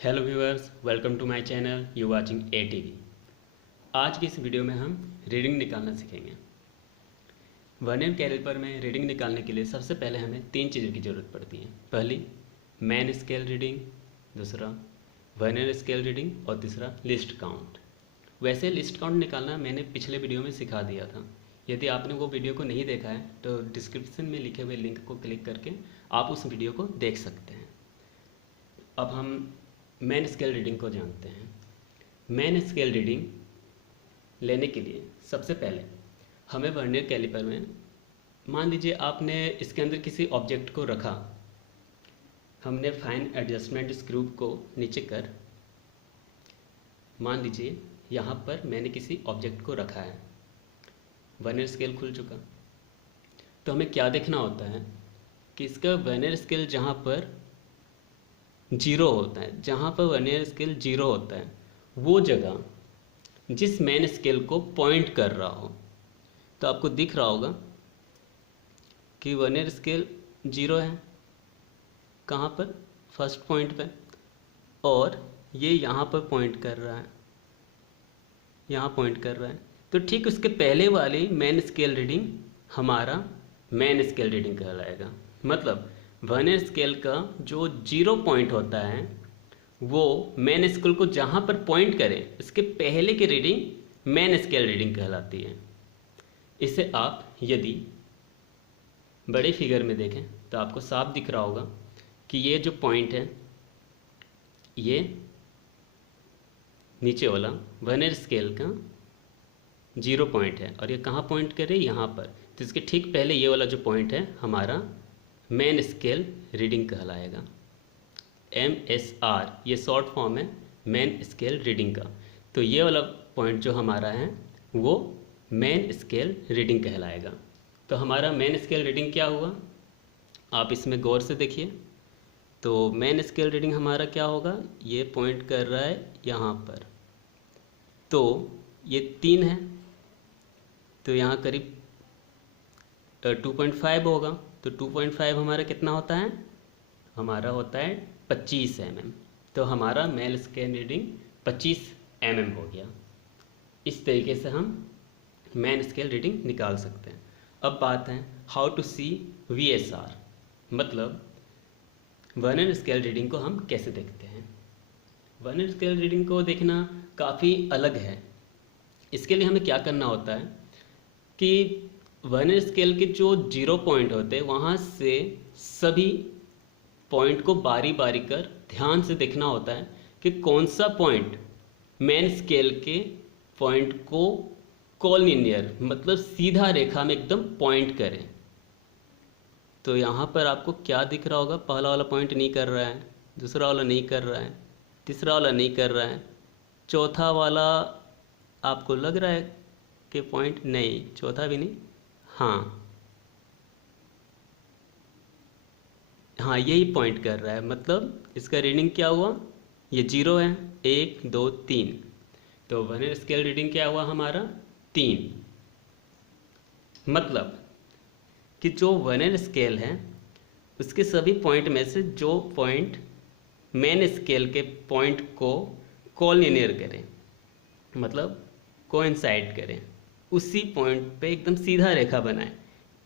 Hello viewers, welcome to my channel you watching ATV। आज की इस वीडियो में हम रीडिंग निकालना सीखेंगे। वर्नियर कैलिपर में रीडिंग निकालने के लिए सबसे पहले हमें तीन चीज़ों की ज़रूरत पड़ती है। पहली मेन स्केल रीडिंग, दूसरा वर्नियर स्केल रीडिंग और तीसरा लिस्ट काउंट। वैसे लिस्ट काउंट निकालना मैंने पिछले वीडियो में सिखा दिया था। यदि आपने वो वीडियो को नहीं देखा है तो डिस्क्रिप्शन में लिखे हुए लिंक को क्लिक करके आप उस वीडियो को देख सकते हैं। अब हम मेन स्केल रीडिंग को जानते हैं। मेन स्केल रीडिंग लेने के लिए सबसे पहले हमें वर्नियर कैलिपर में, मान लीजिए आपने इसके अंदर किसी ऑब्जेक्ट को रखा, हमने फाइन एडजस्टमेंट स्क्रू को नीचे कर, मान लीजिए यहाँ पर मैंने किसी ऑब्जेक्ट को रखा है, वर्नियर स्केल खुल चुका। तो हमें क्या देखना होता है कि इसका वर्नियर स्केल जहाँ पर जीरो होता है, जहाँ पर वर्नियर स्केल जीरो होता है, वो जगह जिस मेन स्केल को पॉइंट कर रहा हो, तो आपको दिख रहा होगा कि वर्नियर स्केल जीरो है। कहाँ पर? फर्स्ट पॉइंट पे, और ये यहाँ पर पॉइंट कर रहा है, यहाँ पॉइंट कर रहा है। तो ठीक उसके पहले वाली मेन स्केल रीडिंग हमारा मेन स्केल रीडिंग कहलाएगा। मतलब वर्नियर स्केल का जो जीरो पॉइंट होता है वो मेन स्केल को जहाँ पर पॉइंट करें इसके पहले की रीडिंग मेन स्केल रीडिंग कहलाती है। इसे आप यदि बड़े फिगर में देखें तो आपको साफ दिख रहा होगा कि ये जो पॉइंट है ये नीचे वाला वर्नियर स्केल का जीरो पॉइंट है, और ये कहाँ पॉइंट करे? यहाँ पर। तो इसके ठीक पहले ये वाला जो पॉइंट है हमारा मेन स्केल रीडिंग कहलाएगा। MSR ये शॉर्ट फॉर्म है मेन स्केल रीडिंग का। तो ये वाला पॉइंट जो हमारा है वो मेन स्केल रीडिंग कहलाएगा। तो हमारा मेन स्केल रीडिंग क्या हुआ, आप इसमें गौर से देखिए। तो मेन स्केल रीडिंग हमारा क्या होगा, ये पॉइंट कर रहा है यहाँ पर, तो ये 3 है, तो यहाँ करीब 2.5 होगा। तो 2.5 हमारा कितना होता है? हमारा होता है 25 mm। तो हमारा मेन स्केल रीडिंग 25 mm हो गया। इस तरीके से हम मेन स्केल रीडिंग निकाल सकते हैं। अब बात है हाउ टू सी VSR, मतलब वर्नियर स्केल रीडिंग को हम कैसे देखते हैं। वर्नियर स्केल रीडिंग को देखना काफ़ी अलग है। इसके लिए हमें क्या करना होता है कि वर्नियर स्केल के जो जीरो पॉइंट होते हैं वहाँ से सभी पॉइंट को बारी बारी कर ध्यान से देखना होता है कि कौन सा पॉइंट मेन स्केल के पॉइंट को कॉलिनियर, मतलब सीधा रेखा में एकदम पॉइंट करें। तो यहाँ पर आपको क्या दिख रहा होगा, पहला वाला पॉइंट नहीं कर रहा है, दूसरा वाला नहीं कर रहा है, तीसरा वाला नहीं कर रहा है, चौथा वाला आपको लग रहा है कि पॉइंट नहीं, चौथा भी नहीं, हाँ यही पॉइंट कर रहा है। मतलब इसका रीडिंग क्या हुआ, ये जीरो है, 1 2 3। तो वर्नियर स्केल रीडिंग क्या हुआ हमारा? 3। मतलब कि जो वर्नियर स्केल है उसके सभी पॉइंट में से जो पॉइंट मेन स्केल के पॉइंट को कॉलिनियर करें, मतलब कोइंसाइड करें, उसी पॉइंट पे एकदम सीधा रेखा बनाए,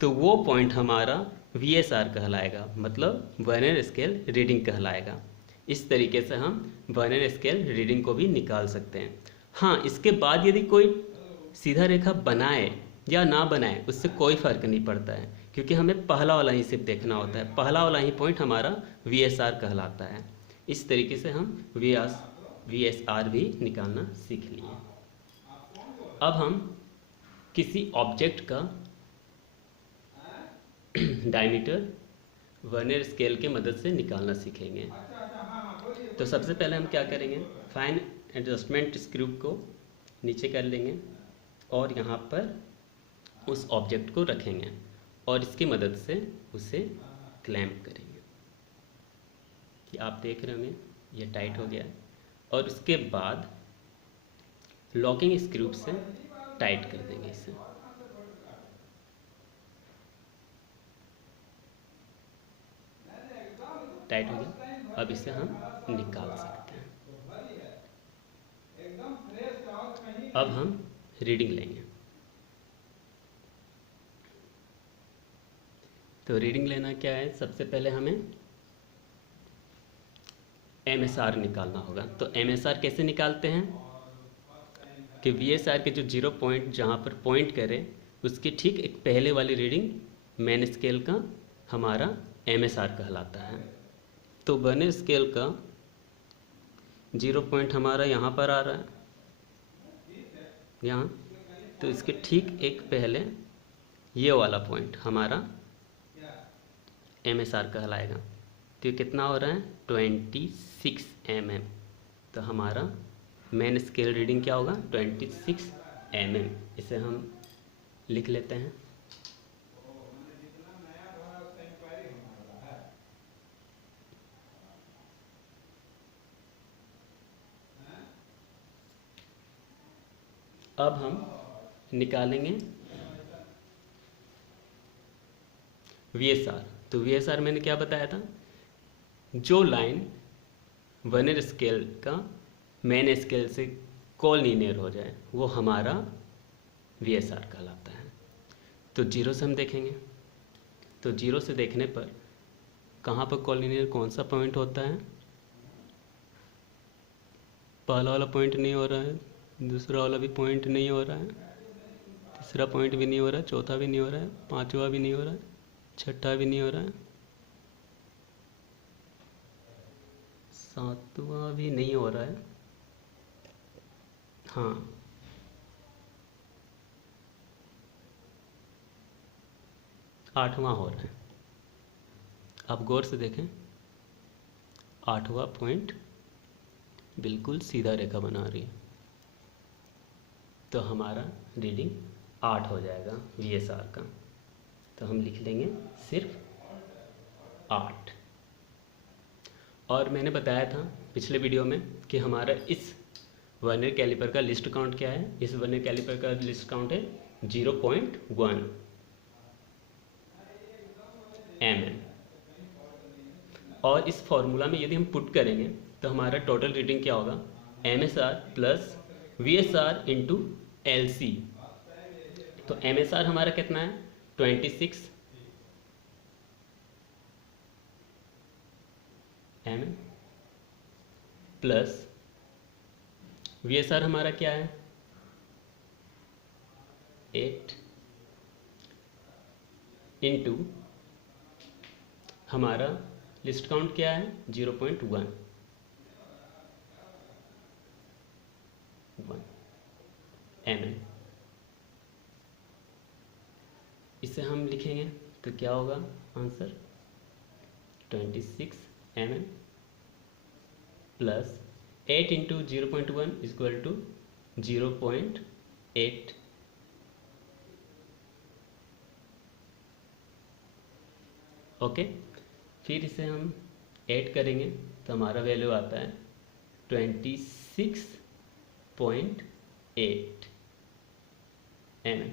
तो वो पॉइंट हमारा VSR कहलाएगा, मतलब वर्नियर स्केल रीडिंग कहलाएगा। इस तरीके से हम वर्नियर स्केल रीडिंग को भी निकाल सकते हैं। हाँ, इसके बाद यदि कोई सीधा रेखा बनाए या ना बनाए उससे कोई फ़र्क नहीं पड़ता है, क्योंकि हमें पहला वाला ही सिर्फ देखना होता है, पहला वाला ही पॉइंट हमारा VSR कहलाता है। इस तरीके से हम VSR भी निकालना सीख लिए। अब हम किसी ऑब्जेक्ट का डायमीटर वर्नियर स्केल की मदद से निकालना सीखेंगे। तो सबसे पहले हम क्या करेंगे, फाइन एडजस्टमेंट स्क्रू को नीचे कर लेंगे और यहाँ पर उस ऑब्जेक्ट को रखेंगे और इसकी मदद से उसे क्लैंप करेंगे। कि आप देख रहे होंगे ये टाइट हो गया है, और उसके बाद लॉकिंग स्क्रू से टाइट कर देंगे इसे। टाइट हो गया, अब इसे हम निकाल सकते हैं। अब हम रीडिंग लेंगे। तो रीडिंग लेना क्या है, सबसे पहले हमें MSR निकालना होगा। तो MSR कैसे निकालते हैं कि VSR के जो 0 पॉइंट जहाँ पर पॉइंट करें उसकी ठीक एक पहले वाली रीडिंग मेन स्केल का हमारा MSR कहलाता है। तो बने स्केल का 0 पॉइंट हमारा यहाँ पर आ रहा है, यहाँ, तो इसके ठीक एक पहले ये वाला पॉइंट हमारा MSR कहलाएगा। तो ये कितना हो रहा है 26 mm। तो हमारा मेन स्केल रीडिंग क्या होगा 26 mm। इसे हम लिख लेते हैं। अब हम निकालेंगे VSR। तो VSR मैंने क्या बताया था, जो लाइन वर्नियर स्केल का मेन स्केल से कॉलिनियर हो जाए वो हमारा VSR कहलाता है। तो 0 से हम देखेंगे, तो 0 से देखने पर कहाँ पर कॉलिनियर कौन सा पॉइंट होता है, पहला वाला पॉइंट नहीं हो रहा है, दूसरा वाला भी पॉइंट नहीं हो रहा है, तीसरा पॉइंट भी नहीं हो रहा है, चौथा भी नहीं हो रहा है, पांचवा भी नहीं हो रहा है, छठा भी नहीं हो रहा है, सातवां भी नहीं हो रहा है, हाँ, आठवां हो रहा है। आप गौर से देखें, आठवां पॉइंट बिल्कुल सीधा रेखा बना रही है। तो हमारा रीडिंग 8 हो जाएगा VSR का। तो हम लिख लेंगे सिर्फ 8। और मैंने बताया था पिछले वीडियो में कि हमारा इस वर्नियर कैलिपर का लिस्ट काउंट क्या है। इस वर्नियर कैलिपर का लिस्ट काउंट है 0.1 mm। और इस फॉर्मूला में यदि हम पुट करेंगे तो हमारा टोटल रीडिंग क्या होगा, MSR plus VSR into LC। तो MSR हमारा कितना है 26 mm प्लस VSR हमारा क्या है 8 इंटू हमारा लिस्ट काउंट क्या है 0.1 mm। इसे हम लिखेंगे तो क्या होगा answer 26 mm plus 8 into 0.1 equal to 0.8। Okay, फिर इसे हम ऐड करेंगे तो हमारा वैल्यू आता है 26.8 mm।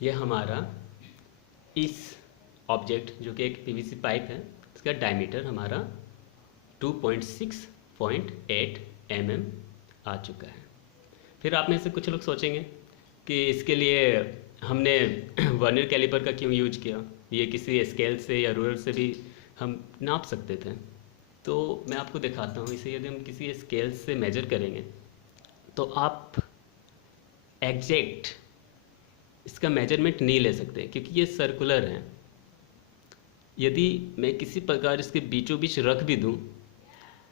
यह हमारा इस ऑब्जेक्ट जो कि एक PVC पाइप है, इसका डायमीटर हमारा 2.6.8 mm आ चुका है। फिर आप में से कुछ लोग सोचेंगे कि इसके लिए हमने वर्नियर कैलिपर का क्यों यूज किया, ये किसी स्केल से या रूलर से भी हम नाप सकते थे। तो मैं आपको दिखाता हूँ, इसे यदि हम किसी स्केल से मेजर करेंगे तो आप एग्जैक्ट इसका मेजरमेंट नहीं ले सकते क्योंकि ये सर्कुलर है। यदि मैं किसी प्रकार इसके बीचों बीच रख भी दूँ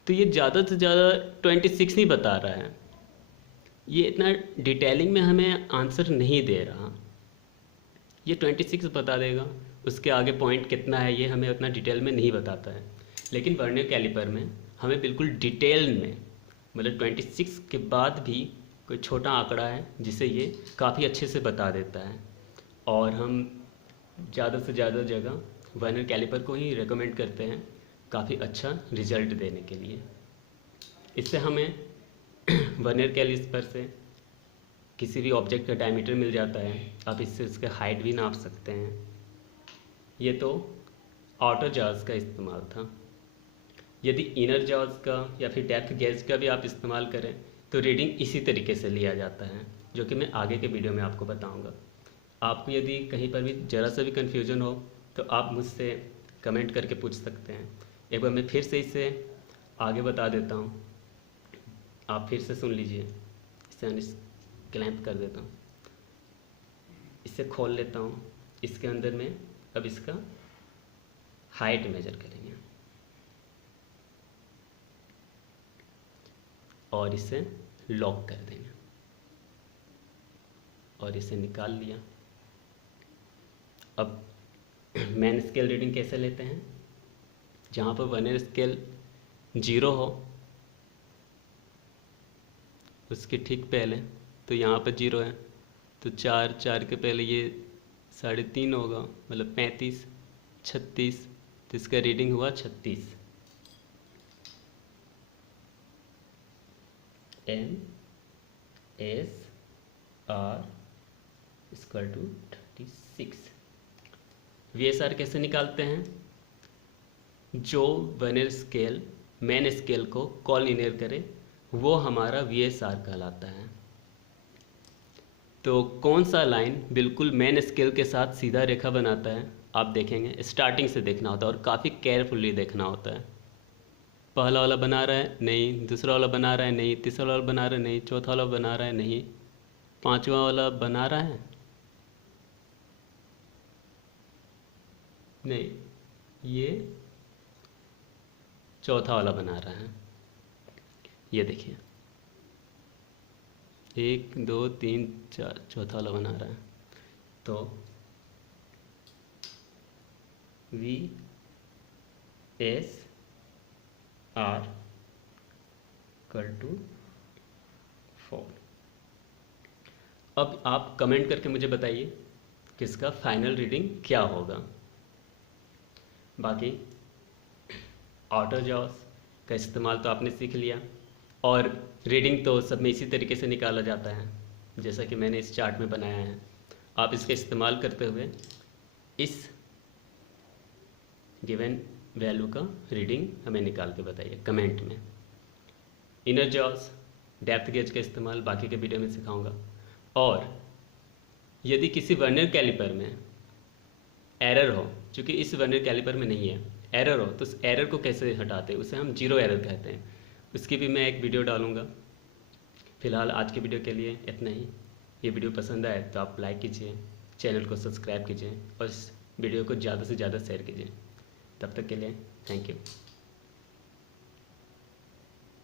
तो ये ज़्यादा से ज़्यादा 26 ही बता रहा है। ये इतना डिटेलिंग में हमें आंसर नहीं दे रहा। ये 26 बता देगा, उसके आगे पॉइंट कितना है ये हमें उतना डिटेल में नहीं बताता है। लेकिन वर्नियर कैलिपर में हमें बिल्कुल डिटेल में, मतलब 26 के बाद भी कोई छोटा आंकड़ा है जिसे ये काफ़ी अच्छे से बता देता है। और हम ज़्यादा से ज़्यादा जगह वर्नियर कैलिपर को ही रेकमेंड करते हैं काफ़ी अच्छा रिजल्ट देने के लिए। इससे हमें वर्नियर कैलिपर से किसी भी ऑब्जेक्ट का डायमीटर मिल जाता है। आप इससे उसका हाइट भी नाप सकते हैं। ये तो आउटर जॉज का इस्तेमाल था। यदि इनर जॉज का या फिर डेप्थ गेज का भी आप इस्तेमाल करें तो रीडिंग इसी तरीके से लिया जाता है, जो कि मैं आगे के वीडियो में आपको बताऊंगा। आपको यदि कहीं पर भी ज़रा सा भी कन्फ्यूजन हो तो आप मुझसे कमेंट करके पूछ सकते हैं। एक बार मैं फिर से इसे आगे बता देता हूँ, आप फिर से सुन लीजिए। इसे क्लैंप कर देता हूँ, इसे खोल लेता हूँ। इसके अंदर में अब इसका हाइट मेजर करेंगे और इसे लॉक कर देंगे और इसे निकाल लिया। अब मेन स्केल रीडिंग कैसे लेते हैं? जहाँ पर वर्नियर स्केल 0 हो उसके ठीक पहले, तो यहाँ पर 0 है तो 4 के पहले ये 3.5 होगा, मतलब 35, 36, तो इसका रीडिंग हुआ 36। MSR equal to 36। VSR कैसे निकालते हैं? जो वर्नियर स्केल मेन स्केल को कॉलिनियर करे वो हमारा VSR कहलाता है। तो कौन सा लाइन बिल्कुल मेन स्केल के साथ सीधा रेखा बनाता है आप देखेंगे। स्टार्टिंग से देखना होता है और काफ़ी केयरफुली देखना होता है। पहला वाला बना रहा है नहीं, दूसरा वाला बना रहा है नहीं, तीसरा वाला बना रहा है नहीं, चौथा वाला बना रहा है नहीं, पांचवा वाला बना रहा है नहीं, ये चौथा वाला बना रहा है। ये देखिए 1 2 3 4, चौथा वाला बना रहा है। तो VSR इक्वल टू 4। अब आप कमेंट करके मुझे बताइए कि इसका फाइनल रीडिंग क्या होगा। बाकी ऑटो जॉस का इस्तेमाल तो आपने सीख लिया और रीडिंग तो सब में इसी तरीके से निकाला जाता है जैसा कि मैंने इस चार्ट में बनाया है। आप इसका इस्तेमाल करते हुए इस गिवन वैल्यू का रीडिंग हमें निकाल के बताइए कमेंट में। इनर जॉस डेप्थ गेज का इस्तेमाल बाकी के वीडियो में सिखाऊंगा। और यदि किसी वर्नियर कैलिपर में एरर हो, चूँकि इस वर्नियर कैलिपर में नहीं है, एरर हो तो उस एरर को कैसे हटाते हैं, उसे हम 0 एरर कहते हैं। उसकी भी मैं एक वीडियो डालूंगा। फिलहाल आज के वीडियो के लिए इतना ही। ये वीडियो पसंद आए तो आप लाइक कीजिए, चैनल को सब्सक्राइब कीजिए और इस वीडियो को ज़्यादा से ज़्यादा शेयर कीजिए। तब तक के लिए थैंक यू।